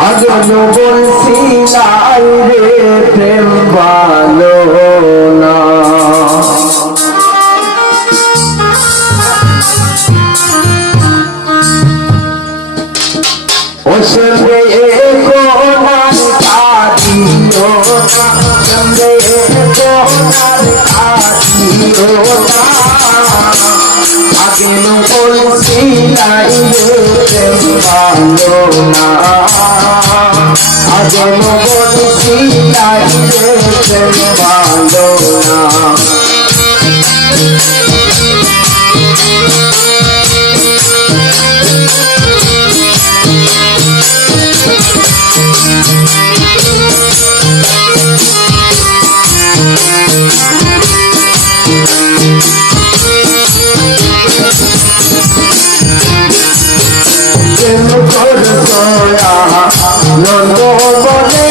আজও বলছিলাই রে প্রেম ভালো না ও সঙ্গে কোনার কাটিও না সঙ্গে কোনার কাটিও না আগে বলছিলাই রে প্রেম ভালো না আগে বলছিলাই রে প্রেম ভালো না নন্দ বলে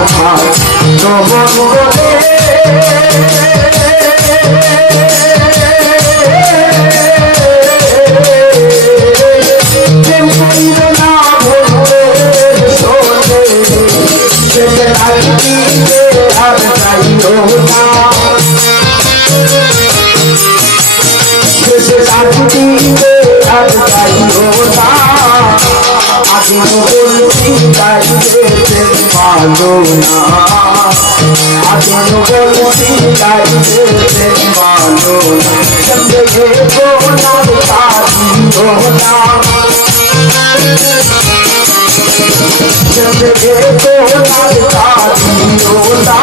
আমার নমন বলে প্রেম করিল না বলবে শোনে সে রাখিতে আর যাইও না সে রাখিতে আর যাইও না আমি বলছি তাই যেতে পারো না আমি বলছি তাই যেতে পারো না চন্দ্রে গোনার কাঁদিও না চন্দ্রে গোনার কাঁদিও না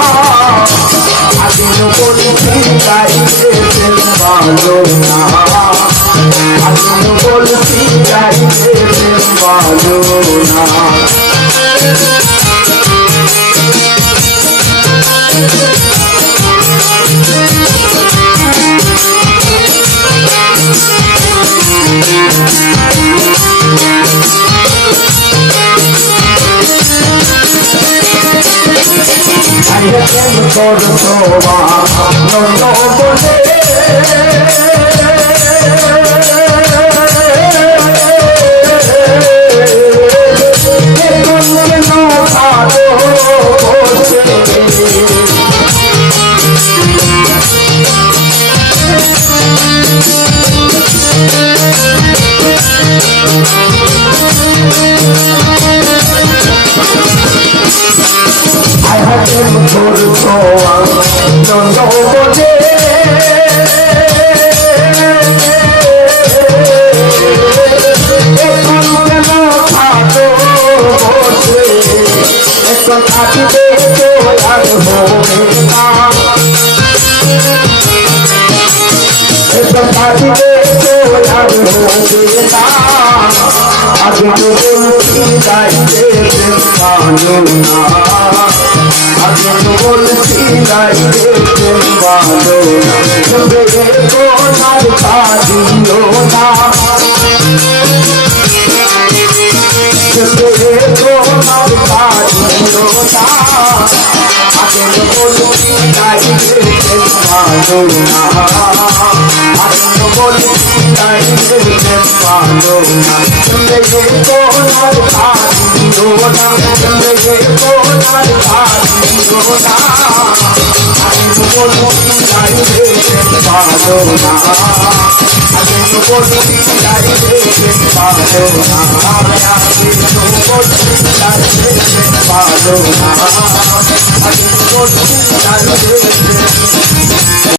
আমি বলছি তাই যেতে পারো না আমি বলছি তাই যেতে পারো না প্রেম করো নন্দ বলে নন্দ বলে এখন কেন খাটো বসে এখন থাকিতে তো আর হবে না এখন থাকিতে তো আর হবে না আজ বলছি যাইতে পারো না আজ বলছি যাইতে পারো না চন্দ্রে গোনার কাঁদিও না চন্দ্রে গোনার কাঁদিও না আজ বলছি যাইতে পারো না আজ বলছি যাইতে পারো না চন্দ্রে গোনার কাঁদিও না চন্দ্রে গোনার কাঁদিও না আমি বলছি যাইতে পারো না আমি বলছি যাইতে পারো না আমি বলছি যাইতে পারো না আমি বলছি যাইতে